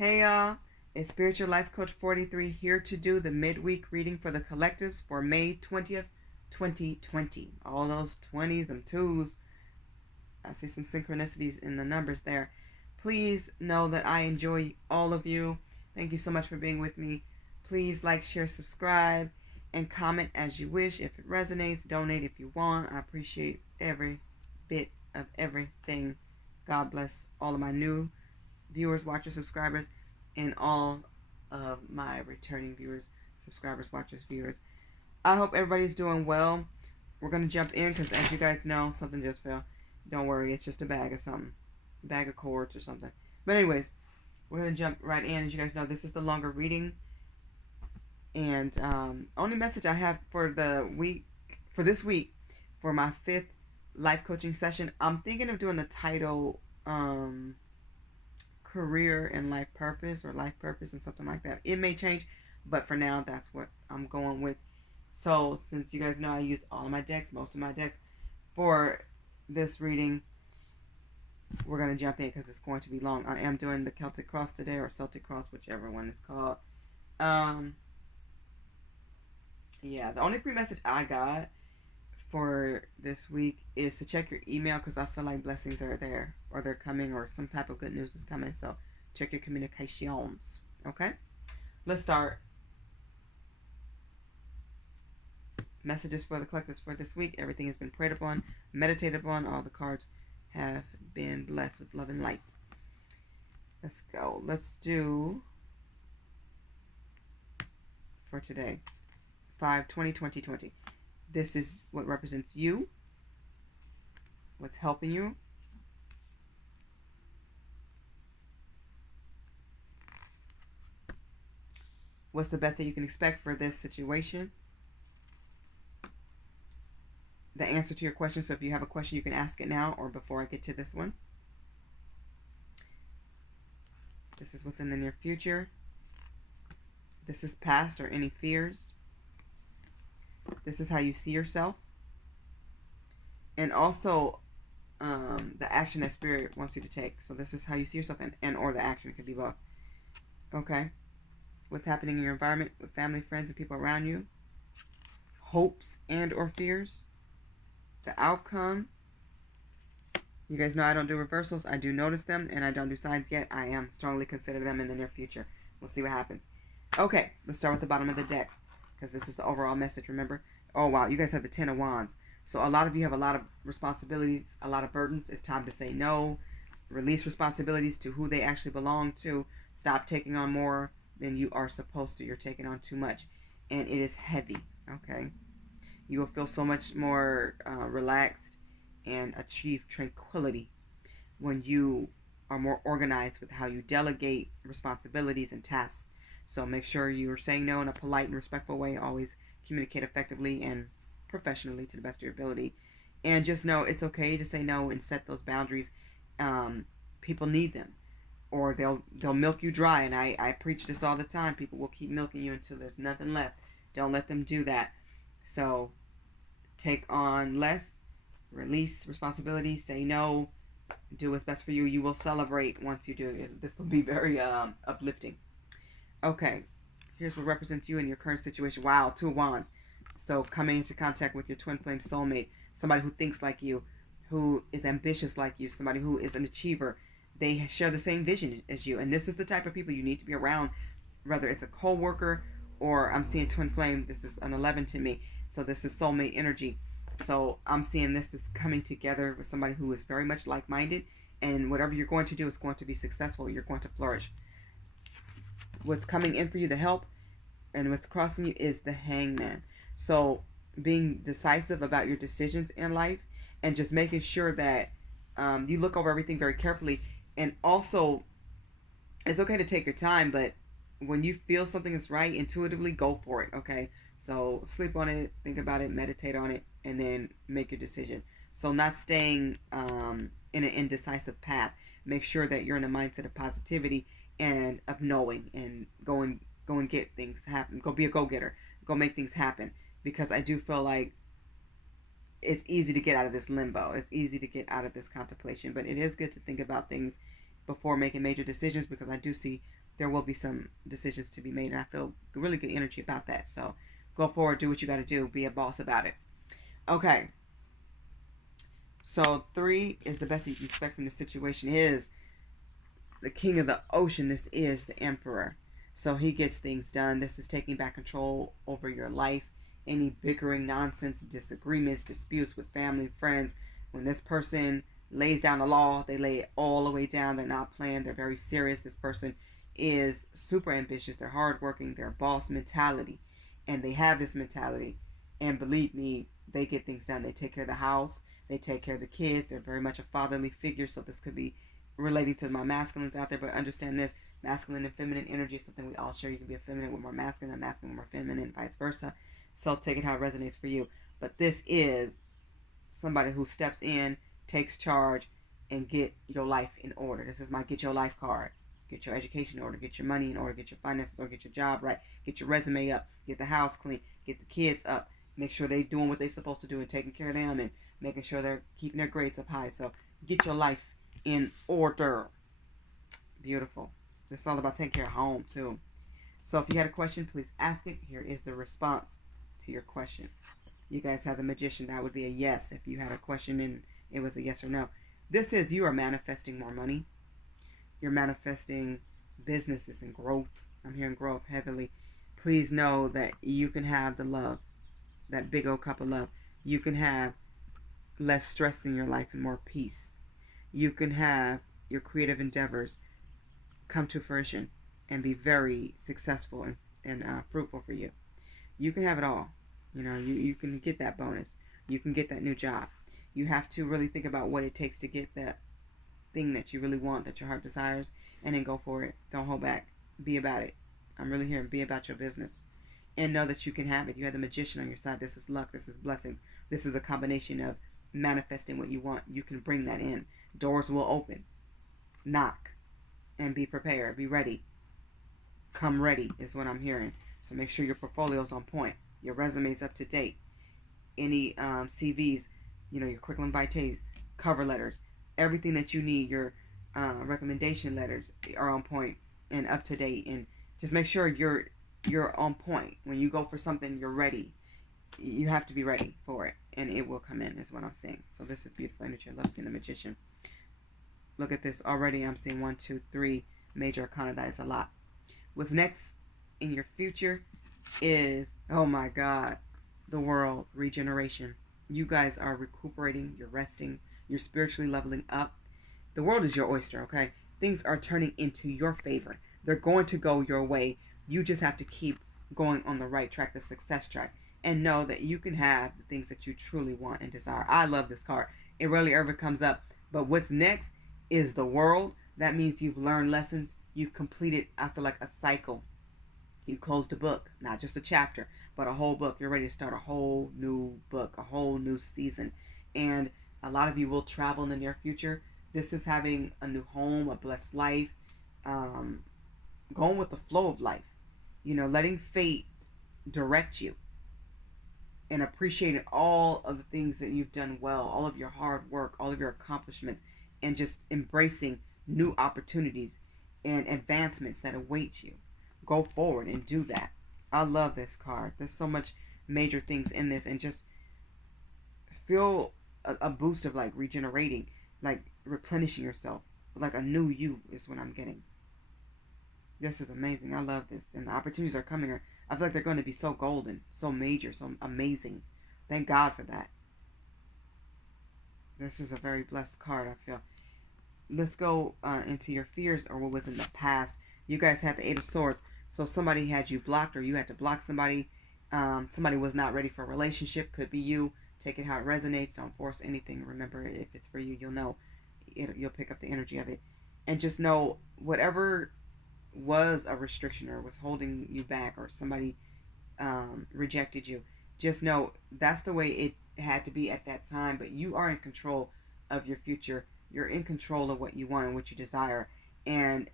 Hey y'all, it's Spiritual Life Coach 43 here to do the midweek reading for the collectives for May 20th, 2020. All those 20s, them 2s, I see some synchronicities in the numbers there. Please know that I enjoy all of you. Thank you so much for being with me. Please like, share, subscribe, and comment as you wish. If it resonates, donate if you want. I appreciate every bit of everything. God bless all of my new viewers, watchers, subscribers, and all of my returning viewers, subscribers, watchers, viewers. I hope everybody's doing well. We're going to jump in because, as you guys know, something just fell. Don't worry, it's just a bag of something. A bag of cords or something. But anyways, we're going to jump right in. As you guys know, this is the longer reading. And only message I have for this week, for my 5th life coaching session, I'm thinking of doing the title career and life purpose, or life purpose and something like that. It may change, but for now, that's what I'm going with. So since you guys know I use all of my decks, most of my decks, for this reading, we're going to jump in because it's going to be long. I am doing the Celtic Cross today, or Celtic Cross, whichever one is called. Yeah, the only pre-message I got for this week is to check your email, because I feel like blessings are there, or they're coming, or some type of good news is coming. So check your communications. Okay, let's start. Messages for the collectives for this week. Everything has been prayed upon, meditated upon. All the cards have been blessed with love and light. Let's go. Let's do for today 5/20/2020. This is what represents you, what's helping you, what's the best that you can expect for this situation, the answer to your question. So if you have a question, you can ask it now or before I get to this one. This is what's in the near future. This is past or any fears. This is how you see yourself. And also the action that Spirit wants you to take. So this is how you see yourself, and or the action. It could be both. Okay. What's happening in your environment with family, friends, and people around you. Hopes and or fears. The outcome. You guys know I don't do reversals. I do notice them, and I don't do signs yet. I am strongly consider them in the near future. We'll see what happens. Okay, let's start with the bottom of the deck, because this is the overall message, remember? Oh, wow, you guys have the 10 of Wands. So a lot of you have a lot of responsibilities, a lot of burdens. It's time to say no. Release responsibilities to who they actually belong to. Stop taking on more than you are supposed to. You're taking on too much, and it is heavy, okay? You will feel so much more relaxed and achieve tranquility when you are more organized with how you delegate responsibilities and tasks. So make sure you're saying no in a polite and respectful way. Always communicate effectively and professionally to the best of your ability. And just know it's okay to say no and set those boundaries. People need them, or they'll milk you dry. And I preach this all the time. People will keep milking you until there's nothing left. Don't let them do that. So take on less, release responsibility, say no, do what's best for you. You will celebrate once you do it. This will be very uplifting. Okay, here's what represents you in your current situation. Wow, 2 of Wands. So coming into contact with your twin flame soulmate, somebody who thinks like you, who is ambitious like you, somebody who is an achiever. They share the same vision as you, and this is the type of people you need to be around, whether it's a co-worker or I'm seeing twin flame. This is an 11 to me, so this is soulmate energy. So I'm seeing this is coming together with somebody who is very much like-minded, and whatever you're going to do is going to be successful. You're going to flourish. What's coming in for you, the help, and what's crossing you is the Hangman. So being decisive about your decisions in life, and just making sure that you look over everything very carefully. And also, it's okay to take your time, but when you feel something is right, intuitively go for it, okay? So sleep on it, think about it, meditate on it, and then make your decision. So not staying in an indecisive path. Make sure that you're in a mindset of positivity and of knowing, and go and get things happen. Go be a go-getter. Go make things happen, because I do feel like it's easy to get out of this limbo. It's easy to get out of this contemplation, but it is good to think about things before making major decisions, because I do see there will be some decisions to be made, and I feel really good energy about that. So go forward, do what you got to do, be a boss about it. Okay. So 3 is the best that you can expect from the situation. Is the king of the ocean. This is the emperor. So he gets things done. This is taking back control over your life. Any bickering, nonsense, disagreements, disputes with family, friends. When this person lays down the law, they lay it all the way down. They're not playing. They're very serious. This person is super ambitious. They're hardworking. They're boss mentality. And they have this mentality. And believe me, they get things done. They take care of the house. They take care of the kids. They're very much a fatherly figure. So this could be relating to my masculines out there, but understand this: masculine and feminine energy is something we all share. You can be a feminine with more masculine, and masculine with more feminine, and vice versa. So take it how it resonates for you. But this is somebody who steps in, takes charge, and get your life in order. This is my get your life card. Get your education in order, get your money in order, get your finances in order, get your job right, get your resume up, get the house clean, get the kids up, make sure they're doing what they're supposed to do and taking care of them and making sure they're keeping their grades up high. So get your life in order. Beautiful. This is all about taking care of home too. So if you had a question, please ask it. Here is the response to your question. You guys have the magician. That would be a yes if you had a question and it was a yes or no. This is you are manifesting more money. You're manifesting businesses and growth. I'm hearing growth heavily. Please know that you can have the love, that big old cup of love. You can have less stress in your life and more peace. You can have your creative endeavors come to fruition and be very successful and fruitful for you. You can have it all. You know, you can get that bonus. You can get that new job. You have to really think about what it takes to get that thing that you really want, that your heart desires, and then go for it. Don't hold back. Be about it. I'm really here. Be about your business. And know that you can have it. You have the magician on your side. This is luck. This is blessings. This is a combination of manifesting what you want. You can bring that in. Doors will open. Knock. And be prepared. Be ready. Come ready is what I'm hearing. So make sure your portfolio's on point. Your resume's up to date. Any CVs, your curriculum vitaes, cover letters, everything that you need, your recommendation letters are on point and up to date. And just make sure you're on point. When you go for something, you're ready. You have to be ready for it, and it will come in, is what I'm saying. So this is beautiful energy. I love seeing the magician. Look at this. Already I'm seeing 1, 2, 3 major arcana. That is a lot. What's next in your future is, oh my God, the world, regeneration. You guys are recuperating. You're resting. You're spiritually leveling up. The world is your oyster, okay? Things are turning into your favor. They're going to go your way. You just have to keep going on the right track, the success track, and know that you can have the things that you truly want and desire. I love this card. It rarely ever comes up. But what's next is the world. That means you've learned lessons. You've completed, I feel like, a cycle. You closed a book, not just a chapter, but a whole book. You're ready to start a whole new book, a whole new season. And a lot of you will travel in the near future. This is having a new home, a blessed life, going with the flow of life. Letting fate direct you and appreciating all of the things that you've done well, all of your hard work, all of your accomplishments, and just embracing new opportunities and advancements that await you. Go forward and do that. I love this card. There's so much major things in this, and just feel a boost of like regenerating, like replenishing yourself, like a new you is what I'm getting. This is amazing. I love this, and the opportunities are coming. I feel like they're going to be so golden, so major, so amazing. Thank God for that. This is a very blessed card, I feel. Let's go into your fears or what was in the past. You guys had the 8 of Swords. So somebody had you blocked, or you had to block somebody. Somebody was not ready for a relationship. Could be you. Take it how it resonates. Don't force anything. Remember, if it's for you, you'll know. You'll pick up the energy of it. And just know whatever was a restriction or was holding you back, or somebody rejected you, just know that's the way it had to be at that time. But you are in control of your future. You're in control of what you want and what you desire. And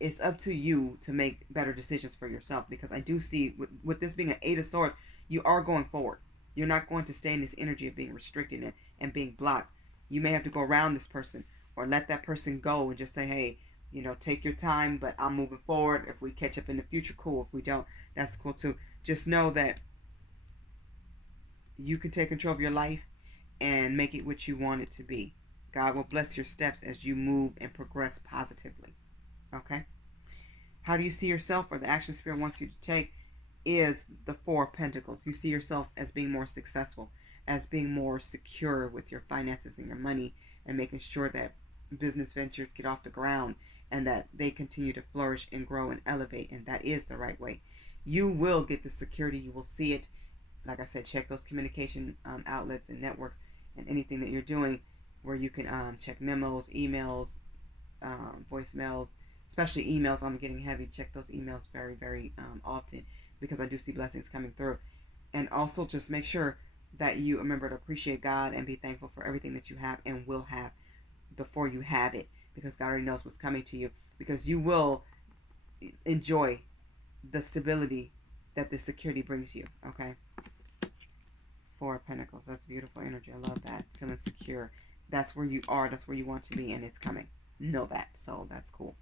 it's up to you to make better decisions for yourself, because I do see with this being an 8 of Swords, you are going forward. You're not going to stay in this energy of being restricted and being blocked. You may have to go around this person or let that person go and just say, hey, You know, take your time, but I'm moving forward. If we catch up in the future, cool. If we don't, that's cool too. Just know that you can take control of your life and make it what you want it to be. God will bless your steps as you move and progress positively. Okay? How do you see yourself, or the action Spirit wants you to take, is the Four of Pentacles. You see yourself as being more successful, as being more secure with your finances and your money, and making sure that business ventures get off the ground and that they continue to flourish and grow and elevate, and that is the right way. You will get the security. You will see it. Like I said, check those communication outlets and networks and anything that you're doing where you can check memos, emails, voicemails, especially emails. I'm getting heavy. Check those emails very, very often, because I do see blessings coming through. And also just make sure that you remember to appreciate God and be thankful for everything that you have and will have before you have it, because God already knows what's coming to you, because you will enjoy the stability that the security brings you. Okay? Four of Pentacles. That's beautiful energy. I love that. Feeling secure. That's where you are. That's where you want to be, and it's coming. Know that. So that's cool.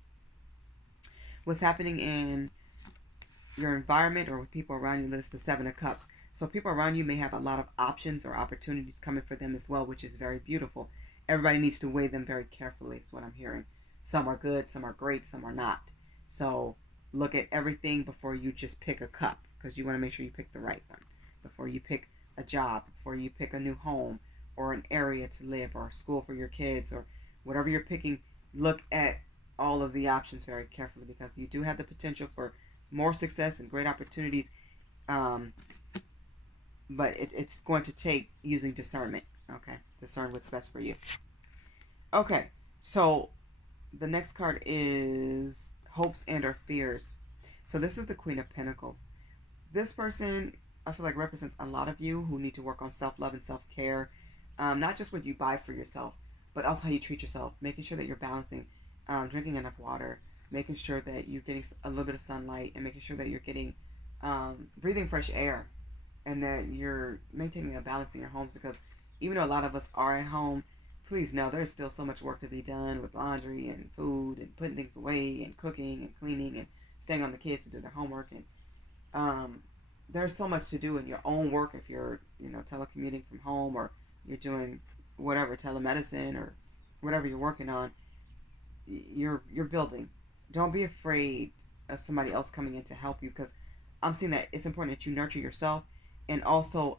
What's happening in your environment or with people around you, list the Seven of Cups. So people around you may have a lot of options or opportunities coming for them as well, which is very beautiful. Everybody needs to weigh them very carefully, is what I'm hearing. Some are good, some are great, some are not. So look at everything before you just pick a cup, because you want to make sure you pick the right one. Before you pick a job, before you pick a new home or an area to live or a school for your kids or whatever you're picking, look at all of the options very carefully, because you do have the potential for more success and great opportunities, but it's going to take using discernment. Okay, discern what's best for you. Okay, so the next card is hopes and or fears. So this is the Queen of Pentacles. This person, I feel like, represents a lot of you who need to work on self-love and self-care. Not just what you buy for yourself, but also how you treat yourself. Making sure that you're balancing, drinking enough water, making sure that you're getting a little bit of sunlight, and making sure that you're getting, breathing fresh air, and that you're maintaining a balance in your homes. Because even though a lot of us are at home, please know there's still so much work to be done with laundry and food and putting things away and cooking and cleaning and staying on the kids to do their homework. And there's so much to do in your own work. If you're, telecommuting from home, or you're doing whatever, telemedicine or whatever you're working on, you're building. Don't be afraid of somebody else coming in to help you, because I'm seeing that it's important that you nurture yourself, and also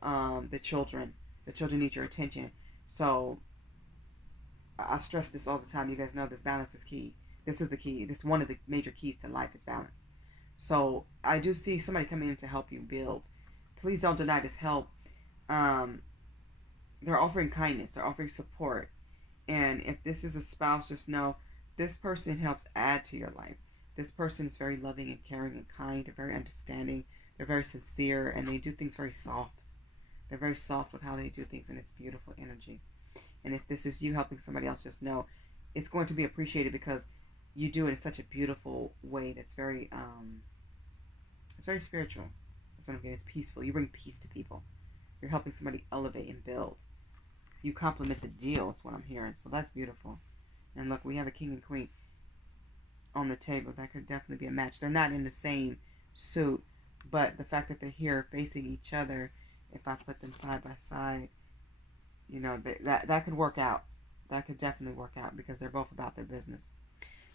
the children. The children need your attention. So I stress this all the time. You guys know this balance is key. This is the key. This is one of the major keys to life, is balance. So I do see somebody coming in to help you build. Please don't deny this help. They're offering kindness. They're offering support. And if this is a spouse, just know this person helps add to your life. This person is very loving and caring and kind. They're very understanding. They're very sincere, and they do things very soft. They're very soft with how they do things, and it's beautiful energy. And if this is you helping somebody else, just know it's going to be appreciated, because you do it in such a beautiful way that's very, it's very spiritual. That's what I'm getting. It's peaceful. You bring peace to people. You're helping somebody elevate and build. You complement the deal, is what I'm hearing. So that's beautiful. And look, we have a king and queen on the table. That could definitely be a match. They're not in the same suit, but the fact that they're here facing each other, if I put them side by side, that could work out. That could definitely work out, because they're both about their business.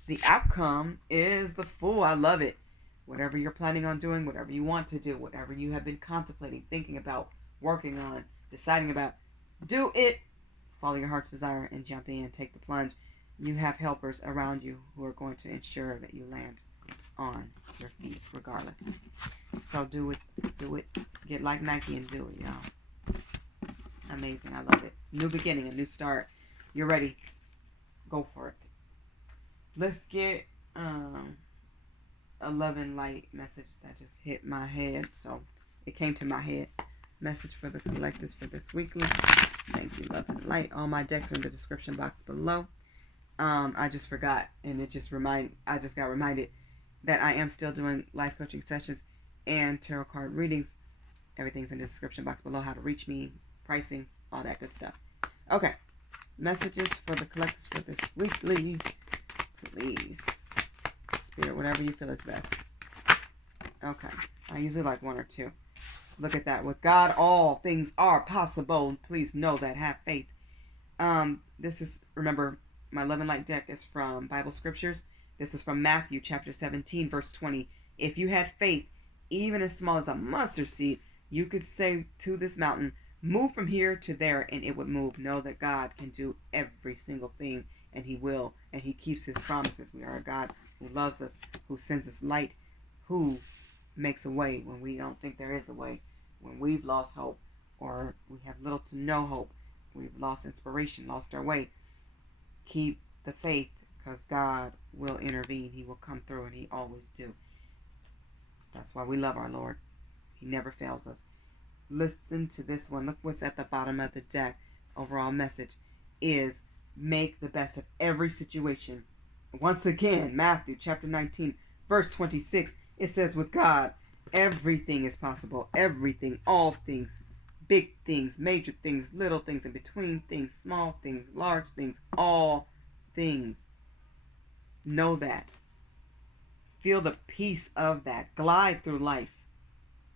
The outcome is the Fool. I love it. Whatever you're planning on doing, whatever you want to do, whatever you have been contemplating, thinking about, working on, deciding about, do it. Follow your heart's desire and jump in. Take the plunge. You have helpers around you who are going to ensure that you land on your feet regardless. So do it. Do it. Get like Nike and do it, y'all. Amazing. I love it. New beginning, a new start. You're ready. Go for it. Let's get a love and light message that just hit my head. So it came to my head. Message for the collectives for this weekly. Thank you, love and light. All my decks are in the description box below. I just forgot, and I just got reminded that I am still doing life coaching sessions and tarot card readings. Everything's in the description box below. How to reach me, pricing, all that good stuff. Okay, messages for the collectives for this weekly, please. Spirit, whatever you feel is best. Okay. I usually like one or two. Look at that. With God, all things are possible. Please know that. Have faith. This is, remember, my Love and Light deck is from Bible Scriptures. This is from Matthew chapter 17, verse 20. If you had faith, even as small as a mustard seed, you could say to this mountain, move from here to there, and it would move. Know that God can do every single thing, and He will, and He keeps His promises. We are a God who loves us, who sends us light, who makes a way when we don't think there is a way, when we've lost hope, or we have little to no hope, we've lost inspiration, lost our way. Keep the faith, because God will intervene. He will come through, and He always do. That's why we love our Lord. He never fails us. Listen to this one. Look what's at the bottom of the deck. Overall message is make the best of every situation. Once again, Matthew chapter 19, verse 26. It says, with God, everything is possible. Everything, all things, big things, major things, little things, in between things, small things, large things, all things. Know that. Feel the peace of that. Glide through life.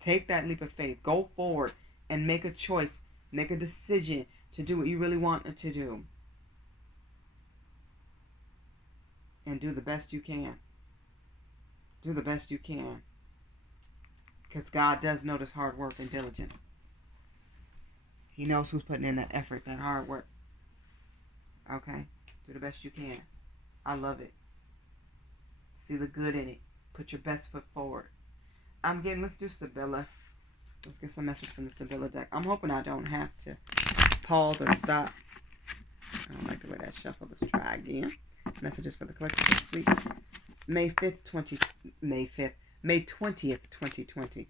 Take that leap of faith. Go forward and make a choice. Make a decision to do what you really want to do. And do the best you can. Do the best you can. Because God does notice hard work and diligence. He knows who's putting in that effort, that hard work. Okay? Do the best you can. I love it. See the good in it. Put your best foot forward. Let's do Sibylla. Let's get some message from the Sibylla deck. I'm hoping I don't have to pause or stop. I don't like the way that shuffle. Let's try again. Messages for the collective this week. May 20th, 2020.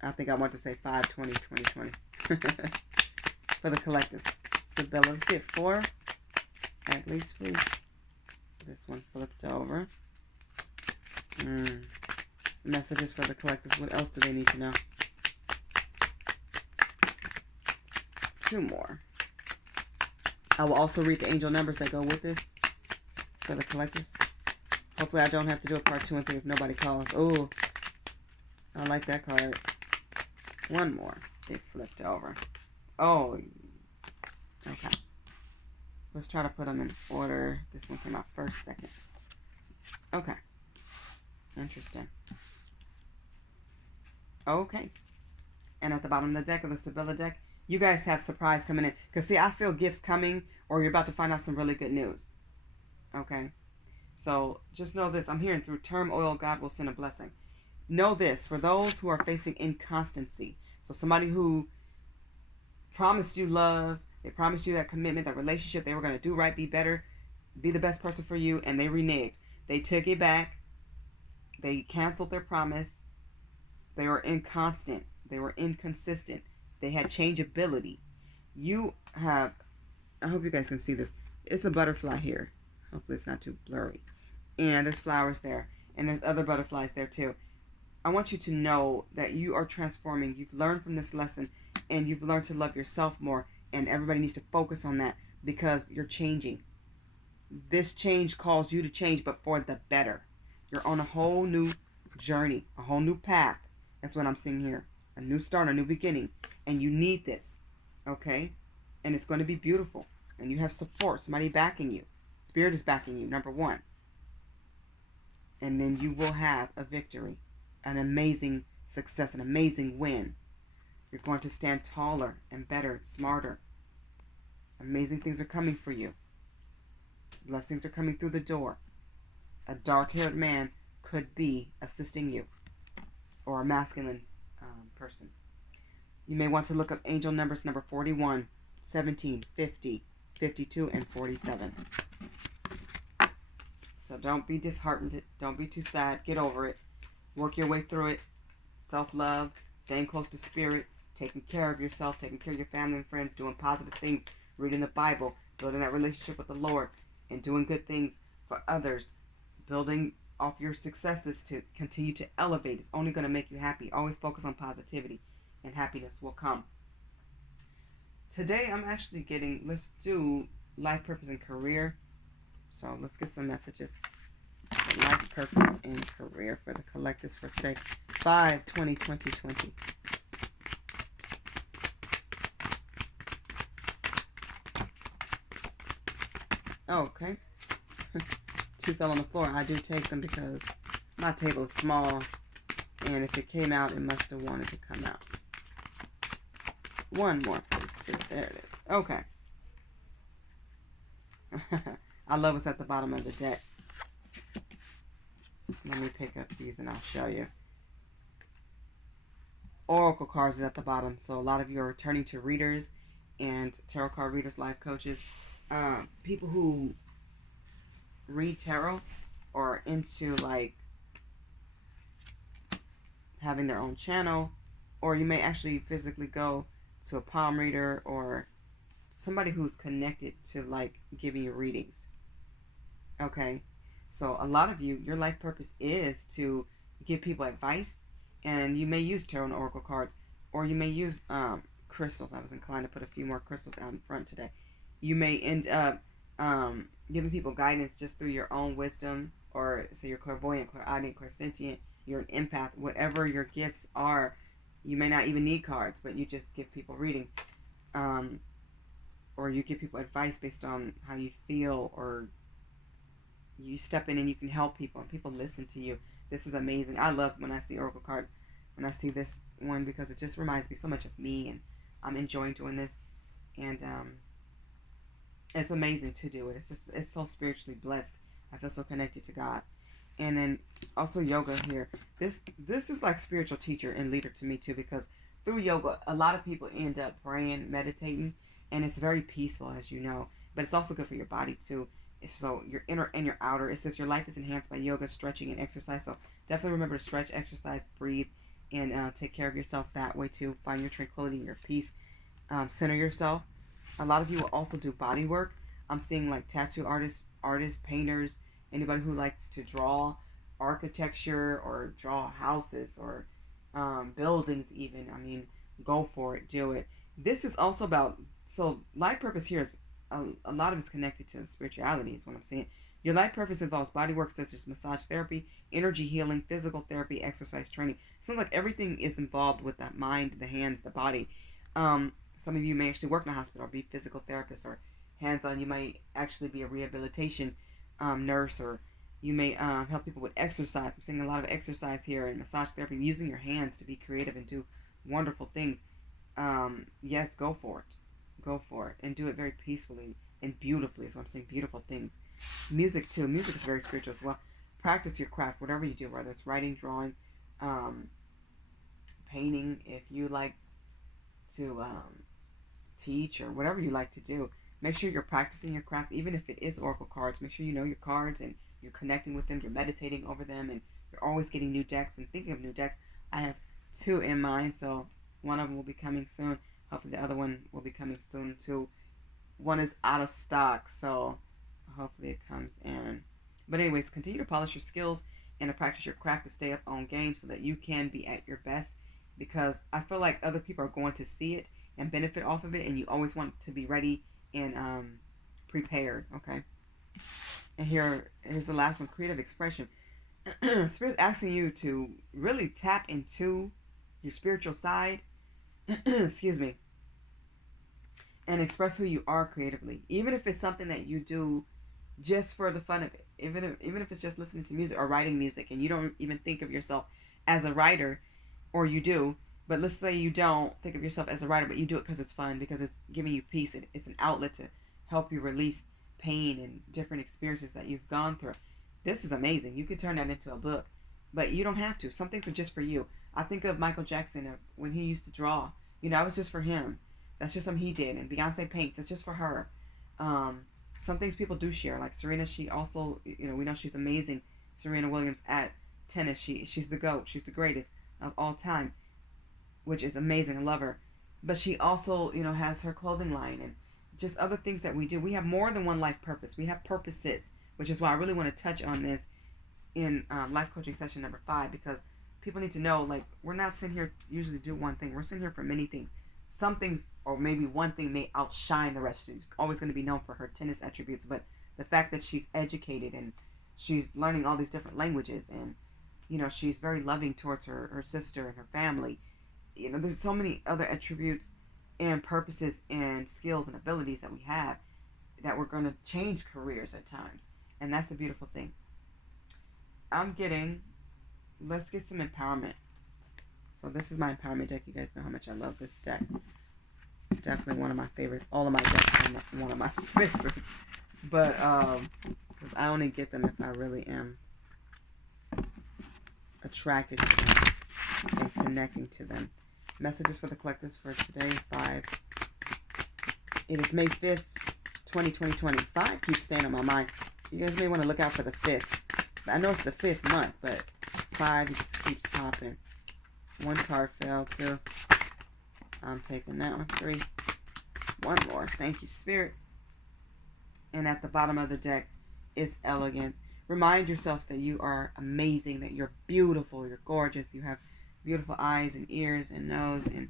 I think I want to say 5/20/2020. For the collectives. Sibylla, let's get 4. At least, please. This one flipped over. Messages for the collectives. What else do they need to know? 2 more. I will also read the angel numbers that go with this for the collectives. Hopefully I don't have to do a part 2 and 3 if nobody calls. Oh, I like that card. 1 more. It flipped over. Oh, okay. Let's try to put them in order. This one came out first, second. Okay. Interesting. Okay. And at the bottom of the deck, of the Sibylla deck, you guys have surprise coming in. Because, see, I feel gifts coming, or you're about to find out some really good news. Okay? So, just know this. I'm hearing through turmoil, God will send a blessing. Know this. For those who are facing inconstancy. So, somebody who promised you love, they promised you that commitment, that relationship, they were going to do right, be better, be the best person for you, and they reneged. They took it back. They canceled their promise. They were inconstant. They were inconsistent. They had changeability. You have, I hope you guys can see this. It's a butterfly here. Hopefully it's not too blurry. And there's flowers there. And there's other butterflies there too. I want you to know that you are transforming. You've learned from this lesson. And you've learned to love yourself more. And everybody needs to focus on that. Because you're changing. This change calls you to change, but for the better. You're on a whole new journey. A whole new path. That's what I'm seeing here. A new start, a new beginning. And you need this. Okay? And it's going to be beautiful. And you have support. Somebody backing you. Spirit is backing you, number 1. And then you will have a victory. An amazing success. An amazing win. You're going to stand taller and better, smarter. Amazing things are coming for you. Blessings are coming through the door. A dark-haired man could be assisting you. Or a masculine person. You may want to look up angel numbers number 41, 17, 50, 52, and 47. So don't be disheartened. Don't be too sad. Get over it. Work your way through it. Self-love. Staying close to spirit. Taking care of yourself. Taking care of your family and friends. Doing positive things. Reading the Bible. Building that relationship with the Lord. And doing good things for others. Building off your successes to continue to elevate. It's only going to make you happy. Always focus on positivity. And happiness will come. Today I'm actually getting, let's do life purpose and career. So let's get some messages. For life purpose and career for the collectives for today. 5/20/2020. Okay. 2 fell on the floor. I do take them because my table is small, and if it came out, it must have wanted to come out. One more, please. There it is. Okay. I love what's at the bottom of the deck. Let me pick up these and I'll show you. Oracle cards is at the bottom. So a lot of you are turning to readers and tarot card readers, life coaches. People who read tarot or into like having their own channel, or you may actually physically go to a palm reader or somebody who's connected to like giving you readings. Okay, so a lot of you, your life purpose is to give people advice, and you may use tarot and oracle cards, or you may use crystals. I was inclined to put a few more crystals out in front today. You may end up giving people guidance just through your own wisdom, or so you're clairvoyant, clairaudient, clairsentient, you're an empath, whatever your gifts are. You may not even need cards, but you just give people readings, or you give people advice based on how you feel, or you step in and you can help people and people listen to you. This is amazing. I love when I see oracle card, when I see this one, because it just reminds me so much of me, and I'm enjoying doing this, and it's amazing to do it. It's so spiritually blessed. I feel so connected to God. And then also yoga here. This is like spiritual teacher and leader to me too, because through yoga, a lot of people end up praying, meditating, and it's very peaceful, as you know. But it's also good for your body too. So your inner and your outer. It says your life is enhanced by yoga, stretching, and exercise. So definitely remember to stretch, exercise, breathe, and take care of yourself that way too. Find your tranquility and your peace. Center yourself. A lot of you will also do body work. I'm seeing like tattoo artists, painters, anybody who likes to draw architecture or draw houses or buildings even. I mean, go for it. Do it. This is also about, so life purpose here is a lot of it's connected to spirituality is what I'm saying. Your life purpose involves body work such as massage therapy, energy healing, physical therapy, exercise training. Sounds like everything is involved with that mind, the hands, the body. Some of you may actually work in a hospital or be physical therapists, or hands-on. You might actually be a rehabilitation nurse, or you may help people with exercise. I'm seeing a lot of exercise here and massage therapy, using your hands to be creative and do wonderful things. Yes, go for it. Go for it. And do it very peacefully and beautifully is what I'm saying. Beautiful things. Music too. Music is very spiritual as well. Practice your craft, whatever you do, whether it's writing, drawing, painting, if you like to teach, or whatever you like to do. Make sure you're practicing your craft, even if it is oracle cards. Make sure you know your cards and you're connecting with them, you're meditating over them, and you're always getting new decks and thinking of new decks. I have 2 in mind, so one of them will be coming soon. Hopefully the other one will be coming soon too. One is out of stock, so hopefully it comes in. But anyways, continue to polish your skills and to practice your craft to stay up on game so that you can be at your best, because I feel like other people are going to see it and benefit off of it, and you always want to be ready and prepared. Okay. And here's the last one: creative expression. Spirit's asking you to really tap into your spiritual side. Excuse me. And express who you are creatively, even if it's something that you do just for the fun of it. Even if it's just listening to music or writing music, and you don't even think of yourself as a writer, or you do. But let's say you don't think of yourself as a writer, but you do it because it's fun, because it's giving you peace. It's an outlet to help you release pain and different experiences that you've gone through. This is amazing. You could turn that into a book, but you don't have to. Some things are just for you. I think of Michael Jackson when he used to draw. It was just for him. That's just something he did. And Beyonce paints. It's just for her. Some things people do share. Like Serena, she also, we know she's amazing. Serena Williams at tennis. She's the GOAT. She's the greatest of all time, which is amazing. I love her. But she also, has her clothing line and just other things that we do. We have more than one life purpose. We have purposes, which is why I really want to touch on this in life coaching session number 5, because people need to know, like, we're not sitting here usually to do one thing. We're sitting here for many things. Some things or maybe one thing may outshine the rest. She's always going to be known for her tennis attributes, but the fact that she's educated and she's learning all these different languages, and she's very loving towards her sister and her family. There's so many other attributes and purposes and skills and abilities that we have that we're going to change careers at times, and that's a beautiful thing. Let's get some empowerment. So this is my empowerment deck. You guys know how much I love this deck. It's definitely one of my favorites. All of my decks are one of my favorites. But, because I only get them if I really am attracted to them and connecting to them. Messages for the collectives for today, 5. It is May 5th, 2020. 5 keeps staying on my mind. You guys may want to look out for the 5th. I know it's the 5th month, but 5 just keeps popping. 1 card fell, 2. I'm taking that one. 3. 1 more. Thank you, Spirit. And at the bottom of the deck is elegance. Remind yourself that you are amazing, that you're beautiful, you're gorgeous, you have beautiful eyes and ears and nose. And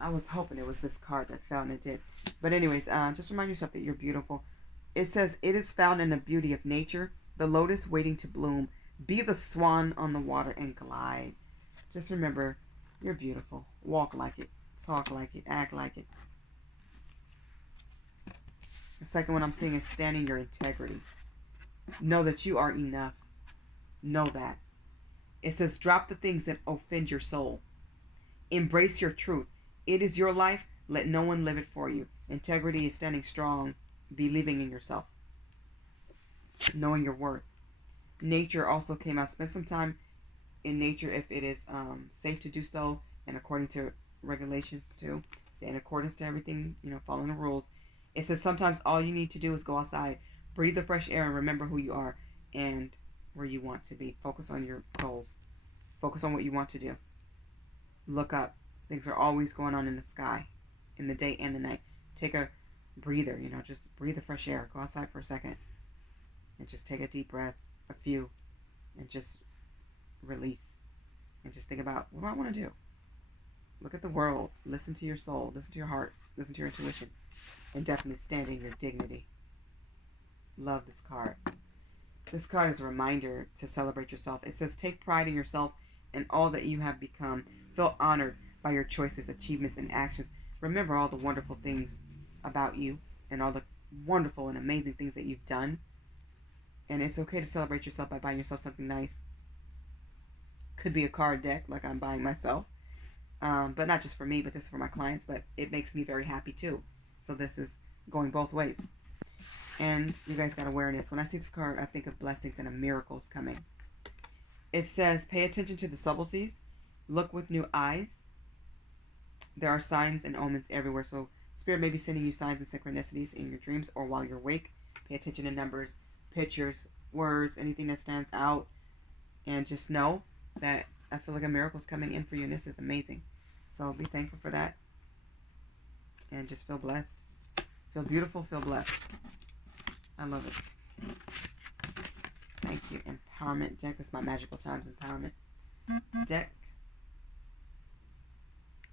I was hoping it was this card that fell, and it did. But anyways, just remind yourself that you're beautiful. It says, it is found in the beauty of nature, the lotus waiting to bloom. Be the swan on the water and glide. Just remember, you're beautiful. Walk like it. Talk like it. Act like it. The second one I'm seeing is standing your integrity. Know that you are enough. Know that. It says, drop the things that offend your soul. Embrace your truth. It is your life. Let no one live it for you. Integrity is standing strong, believing in yourself, knowing your worth. Nature also came out. Spend some time in nature if it is safe to do so, and according to regulations too. Stay in accordance to everything, following the rules. It says sometimes all you need to do is go outside, breathe the fresh air, and remember who you are and where you want to be. Focus on your goals. Focus on what you want to do. Look up. Things are always going on in the sky, in the day and the night. Take a breather, just breathe the fresh air. Go outside for a second and just take a deep breath, a few, and just release. And just think about, what do I want to do? Look at the world. Listen to your soul. Listen to your heart. Listen to your intuition. And definitely stand in your dignity. Love this card. This card is a reminder to celebrate yourself. It says, take pride in yourself and all that you have become. Feel honored by your choices, achievements, and actions. Remember all the wonderful things about you and all the wonderful and amazing things that you've done. And it's okay to celebrate yourself by buying yourself something nice. Could be a card deck like I'm buying myself. But not just for me, but this is for my clients. But it makes me very happy too. So this is going both ways. And you guys got awareness. When I see this card, I think of blessings and miracles coming. It says, pay attention to the subtleties. Look with new eyes. There are signs and omens everywhere. So Spirit may be sending you signs and synchronicities in your dreams or while you're awake. Pay attention to numbers, pictures, words, anything that stands out. And just know that I feel like a miracle is coming in for you. And this is amazing. So be thankful for that. And just feel blessed. Feel beautiful. Feel blessed. I love it. Thank you. Empowerment deck. That's my Magical Times Empowerment deck.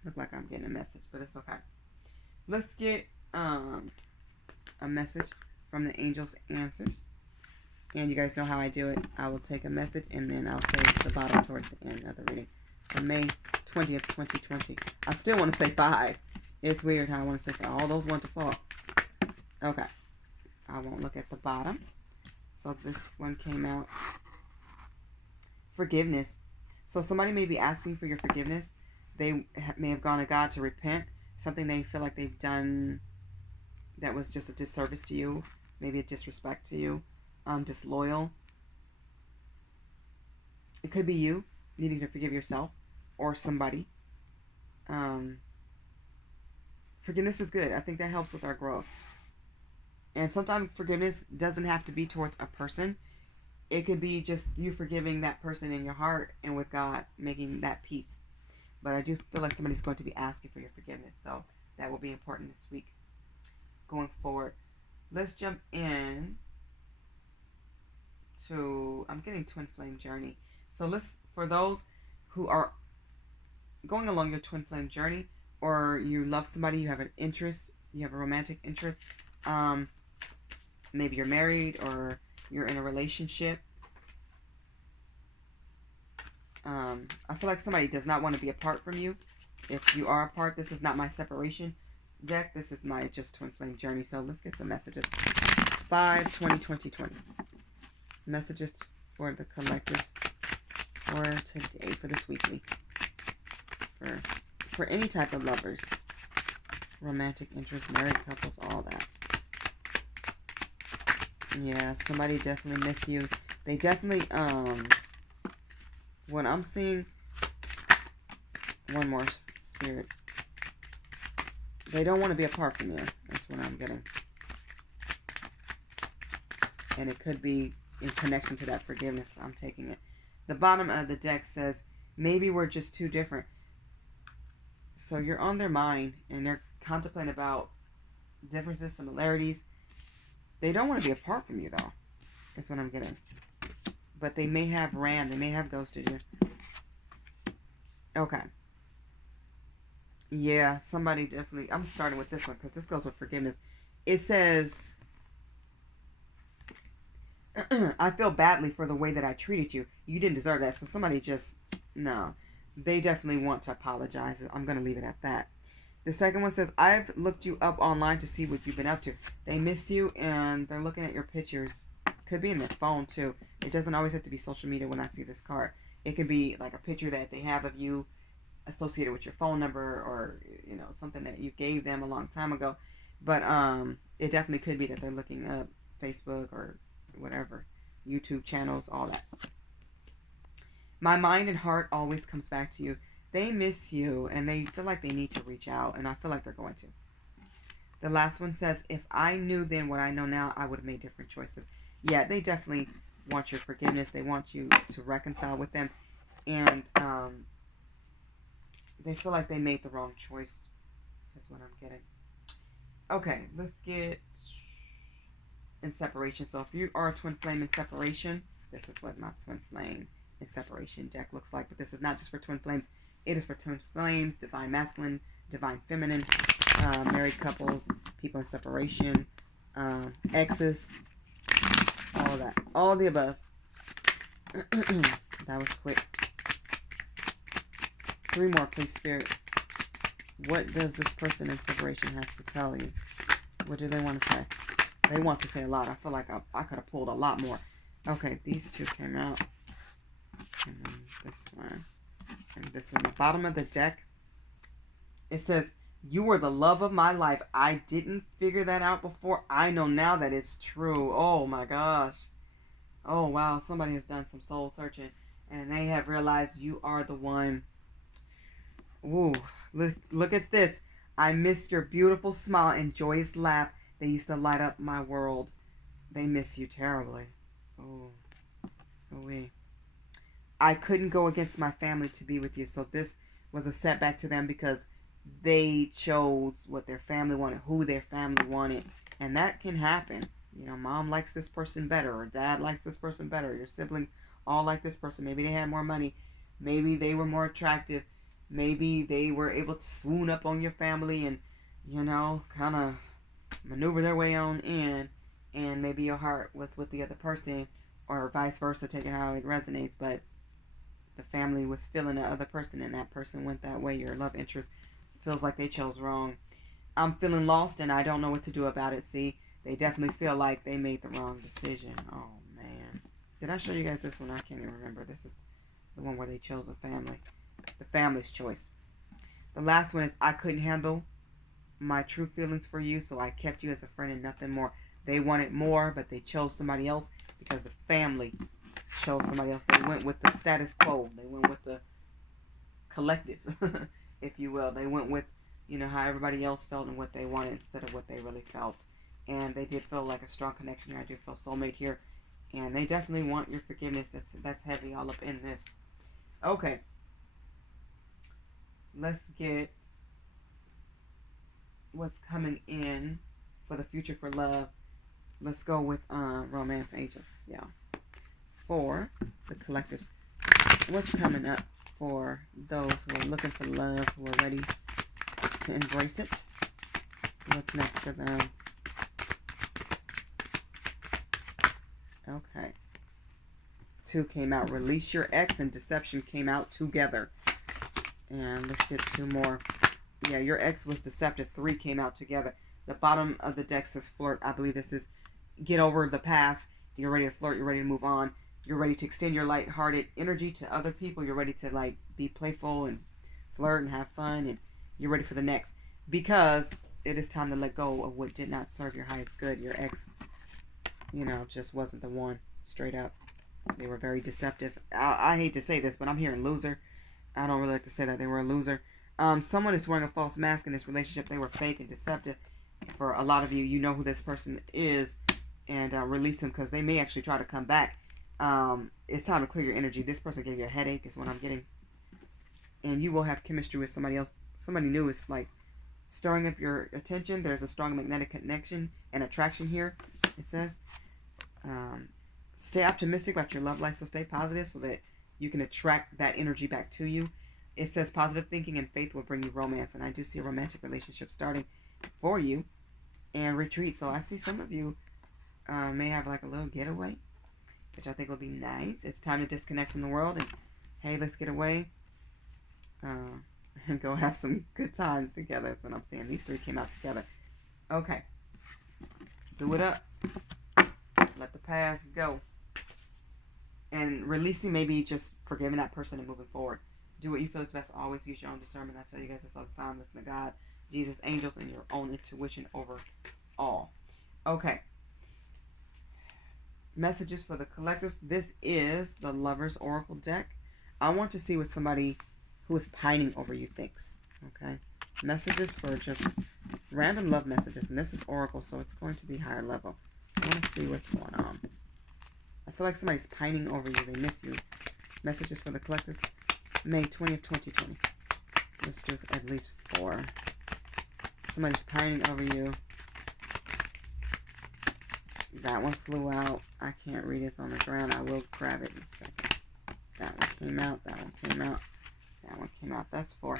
Look like I'm getting a message, but it's okay. Let's get a message from the Angels Answers. And you guys know how I do it. I will take a message and then I'll say the bottom towards the end of the reading. So May 20th, 2020. I still want to say 5. It's weird how I want to say 5. All those want to fall. Okay. I won't look at the bottom. So this one came out. Forgiveness. So somebody may be asking for your forgiveness. They may have gone to God to repent. Something they feel like they've done that was just a disservice to you. Maybe a disrespect to you. Disloyal. It could be you needing to forgive yourself or somebody. Forgiveness is good. I think that helps with our growth. And sometimes forgiveness doesn't have to be towards a person. It could be just you forgiving that person in your heart and with God, making that peace. But I do feel like somebody's going to be asking for your forgiveness. So that will be important this week going forward. Let's jump in to, I'm getting Twin Flame Journey. So for those who are going along your Twin Flame journey, or you love somebody, you have an interest, you have a romantic interest. Maybe you're married or you're in a relationship. I feel like somebody does not want to be apart from you. If you are apart, this is not my separation deck. This is my just twin flame journey. So let's get some messages. 5/20/2020. Messages for the collectives for today, for this weekly. For any type of lovers, romantic interest, married couples, all that. Yeah, somebody definitely miss you. They definitely, what I'm seeing, one more spirit. They don't want to be apart from you. That's what I'm getting. And it could be in connection to that forgiveness. I'm taking it. The bottom of the deck says, maybe we're just too different. So you're on their mind and they're contemplating about differences, similarities. They don't want to be apart from you, though. That's what I'm getting. But they may have ran. They may have ghosted you. Okay. Yeah, somebody definitely... I'm starting with this one because this goes with forgiveness. It says, I feel badly for the way that I treated you. You didn't deserve that. So somebody just... No. They definitely want to apologize. I'm going to leave it at that. The second one says, I've looked you up online to see what you've been up to. They miss you and they're looking at your pictures. Could be in their phone too. It doesn't always have to be social media when I see this card. It could be like a picture that they have of you associated with your phone number, or you know, something that you gave them a long time ago. But it definitely could be that they're looking up Facebook or whatever, YouTube channels, all that. My mind and heart always comes back to you. They miss you and they feel like they need to reach out, and I feel like they're going to. The last one says, if I knew then what I know now, I would have made different choices. Yeah, they definitely want your forgiveness. They want you to reconcile with them. And they feel like they made the wrong choice. That's what I'm getting. Okay, let's get in separation. So if you are a twin flame in separation, this is what my twin flame in separation deck looks like. But this is not just for twin flames. It is for twin flames, divine masculine, divine feminine, married couples, people in separation, exes, all of that. All of the above. That was quick. 3 more, please, Spirit. What does this person in separation has to tell you? What do they want to say? They want to say a lot. I feel like I could have pulled a lot more. Okay, these 2 came out. And then this one. And this one. The bottom of the deck, it says, you were the love of my life. I didn't figure that out before. I know now that it's true. Oh my gosh. Oh wow. Somebody has done some soul searching and they have realized you are the one. Ooh, look at this. I miss your beautiful smile and joyous laugh. They used to light up my world. They miss you terribly. Oh, wait. I couldn't go against my family to be with you. So this was a setback to them because they chose what their family wanted, who their family wanted. And that can happen. You know, mom likes this person better, or dad likes this person better. Your siblings all like this person. Maybe they had more money. Maybe they were more attractive. Maybe they were able to swoon up on your family and, you know, kind of maneuver their way on in. And maybe your heart was with the other person, or vice versa, taking how it resonates. But the family was feeling the other person and that person went that way. Your love interest feels like they chose wrong. I'm feeling lost and I don't know what to do about it. See, they definitely feel like they made the wrong decision. Oh, man. Did I show you guys this one? I can't even remember. This is the one where they chose a family. The family's choice. The last one is, I couldn't handle my true feelings for you, so I kept you as a friend and nothing more. They wanted more, but they chose somebody else because the family chose somebody else. They went with the status quo. They went with the collective, if you will. They went with, you know, how everybody else felt and what they wanted instead of what they really felt. And they did feel like a strong connection here. I do feel soulmate here. And they definitely want your forgiveness. That's heavy all up in this. Okay. Let's get what's coming in for the future for love. Let's go with romance angels. Yeah. For the collectives. What's coming up for those who are looking for love, who are ready to embrace it. What's next for them? Okay. 2 came out. Release your ex and deception came out together. And let's get 2 more. Yeah, your ex was deceptive. 3 came out together. The bottom of the deck says flirt. I believe this is get over the past. You're ready to flirt. You're ready to move on. You're ready to extend your lighthearted energy to other people. You're ready to like be playful and flirt and have fun. And you're ready for the next. Because it is time to let go of what did not serve your highest good. Your ex, you know, just wasn't the one. Straight up. They were very deceptive. I hate to say this, but I'm hearing loser. I don't really like to say that they were a loser. Someone is wearing a false mask in this relationship. They were fake and deceptive. For a lot of you, you know who this person is. And release them because they may actually try to come back. It's time to clear your energy. This person gave you a headache is what I'm getting. And you will have chemistry with somebody else. Somebody new is like stirring up your attention. There's a strong magnetic connection and attraction here. It says. Stay optimistic about your love life. So stay positive so that you can attract that energy back to you. It says positive thinking and faith will bring you romance. And I do see a romantic relationship starting for you. And retreat. So I see some of you may have like a little getaway, which I think will be nice. It's time to disconnect from the world and hey, let's get away and go have some good times together. That's what I'm saying. These 3 came out together. Okay. Do it up. Let the past go. And releasing, maybe just forgiving that person and moving forward. Do what you feel is best. Always use your own discernment. I tell you guys this all the time. Listen to God, Jesus, angels, and your own intuition over all. Okay. Messages for the collectors. This is the Lover's Oracle deck. I want to see what somebody who is pining over you thinks. Okay. Messages for just random love messages. And this is Oracle, so it's going to be higher level. I want to see what's going on. I feel like somebody's pining over you. They miss you. Messages for the collectors. May 20th, 2020. Let's do at least 4. Somebody's pining over you. That one flew out. I can't read it. It's on the ground. I will grab it in a second. That one came out. That one came out. That one came out. That's 4.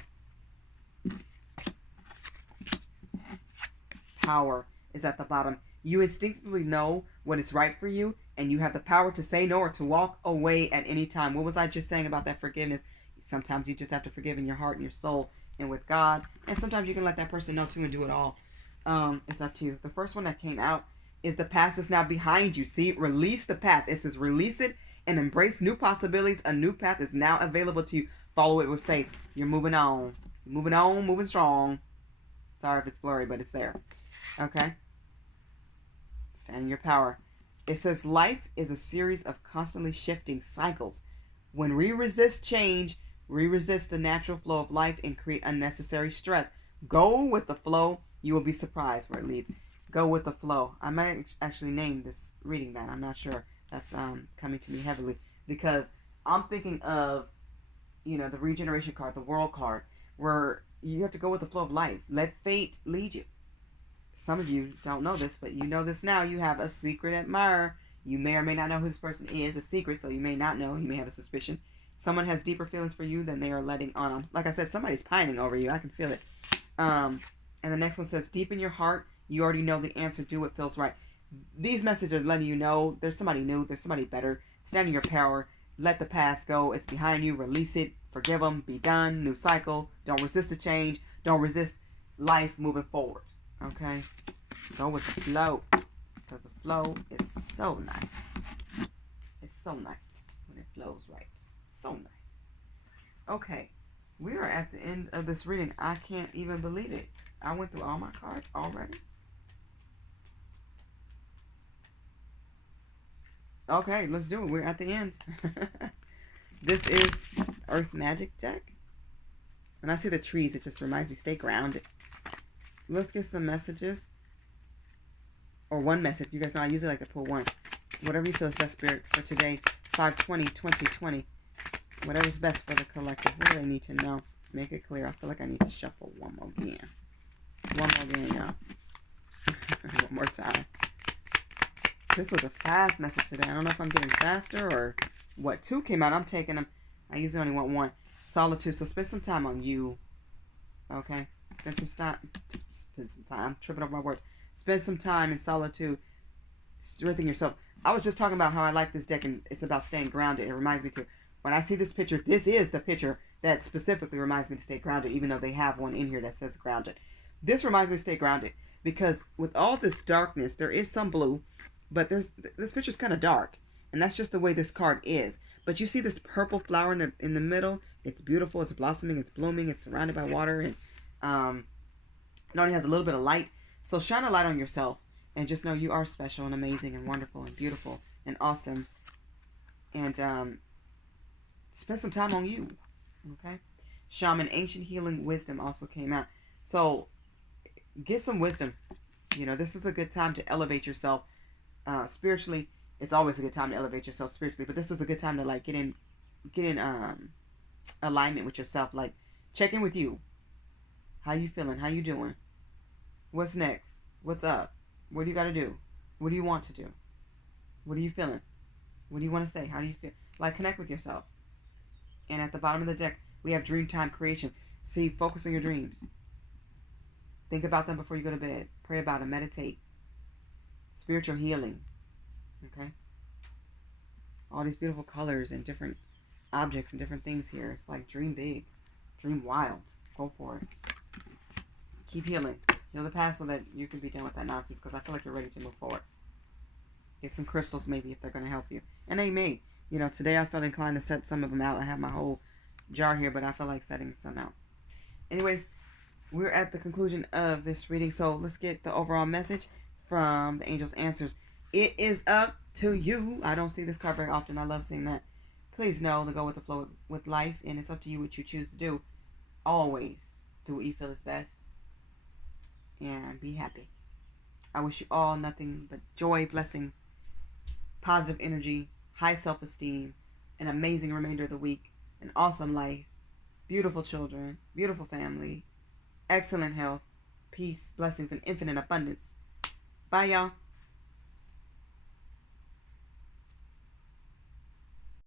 Power is at the bottom. You instinctively know what is right for you, and you have the power to say no or to walk away at any time. What was I just saying about that forgiveness? Sometimes you just have to forgive in your heart and your soul and with God, and sometimes you can let that person know too and do it all. It's up to you. The first one that came out is the past is now behind you. See, release the past. It says release it and embrace new possibilities. A new path is now available to you. Follow it with faith. You're moving on. Moving on, moving strong. Sorry if it's blurry, but it's there. Okay? Stand in your power. It says life is a series of constantly shifting cycles. When we resist change, we resist the natural flow of life and create unnecessary stress. Go with the flow. You will be surprised where it leads. Go with the flow. I might actually name this reading that. I'm not sure. That's coming to me heavily because I'm thinking of, you know, the regeneration card, the world card, where you have to go with the flow of life. Let fate lead you. Some of you don't know this, but you know this now. You have a secret admirer. You may or may not know who this person is. A secret, so you may not know. You may have a suspicion. Someone has deeper feelings for you than they are letting on. Like I said, somebody's pining over you. I can feel it. And the next one says, deep in your heart, you already know the answer. Do what feels right. These messages are letting you know there's somebody new. There's somebody better. Stand in your power. Let the past go. It's behind you. Release it. Forgive them. Be done. New cycle. Don't resist the change. Don't resist life moving forward. Okay? Go with the flow. Because the flow is so nice. It's so nice when it flows right. So nice. Okay. We are at the end of this reading. I can't even believe it. I went through all my cards already. Okay, let's do it. We're at the end. This is Earth Magic deck. When I see the trees, it just reminds me, stay grounded. Let's get some messages. Or one message. You guys know I usually like to pull one. Whatever you feel is best, Spirit, for today. 5/20/2020. Whatever's best for the collective. What do they need to know? Make it clear. I feel like I need to shuffle one more again. One more again, y'all. One more time. This was a fast message today. I don't know if I'm getting faster or what. 2 came out. I'm taking them. I usually only want 1. Solitude. So spend some time on you. Okay? I'm tripping over my words. Spend some time in solitude, strengthen yourself. I was just talking about how I like this deck, and it's about staying grounded. It reminds me to, when I see this picture, this is the picture that specifically reminds me to stay grounded, even though they have one in here that says grounded. This reminds me to stay grounded because with all this darkness, there is some blue, but this picture's kind of dark, and that's just the way this card is. But you see this purple flower in the middle. It's beautiful. It's blossoming. It's blooming. It's surrounded by water, and it only has a little bit of light. So shine a light on yourself, and just know you are special and amazing and wonderful and beautiful and awesome. And spend some time on you. Okay? Shaman, ancient healing wisdom also came out. So get some wisdom. You know, this is a good time to elevate yourself spiritually. It's always a good time to elevate yourself spiritually, but this is a good time to like get in alignment with yourself. Like, check in with you. How you feeling? How you doing? What's next? What's up? What do you got to do? What do you want to do? What are you feeling? What do you want to say? How do you feel? Like, connect with yourself. And at the bottom of the deck, we have dream time creation. See, focus on your dreams. Think about them before you go to bed. Pray about them. Meditate. Spiritual healing. Okay? All these beautiful colors and different objects and different things here. It's like dream big. Dream wild. Go for it. Keep healing. Heal the past so that you can be done with that nonsense, because I feel like you're ready to move forward. Get some crystals maybe if they're going to help you. And they may. You know, today I felt inclined to set some of them out. I have my whole jar here, but I feel like setting some out. Anyways, we're at the conclusion of this reading, so let's get the overall message from the Angel's Answers. It is up to you. I don't see this card very often. I love seeing that. Please know to go with the flow with life, and it's up to you what you choose to do. Always do what you feel is best, and be happy. I wish you all nothing but joy, blessings, positive energy, high self-esteem, an amazing remainder of the week, an awesome life, beautiful children, beautiful family, excellent health, peace, blessings, and infinite abundance. Bye, y'all.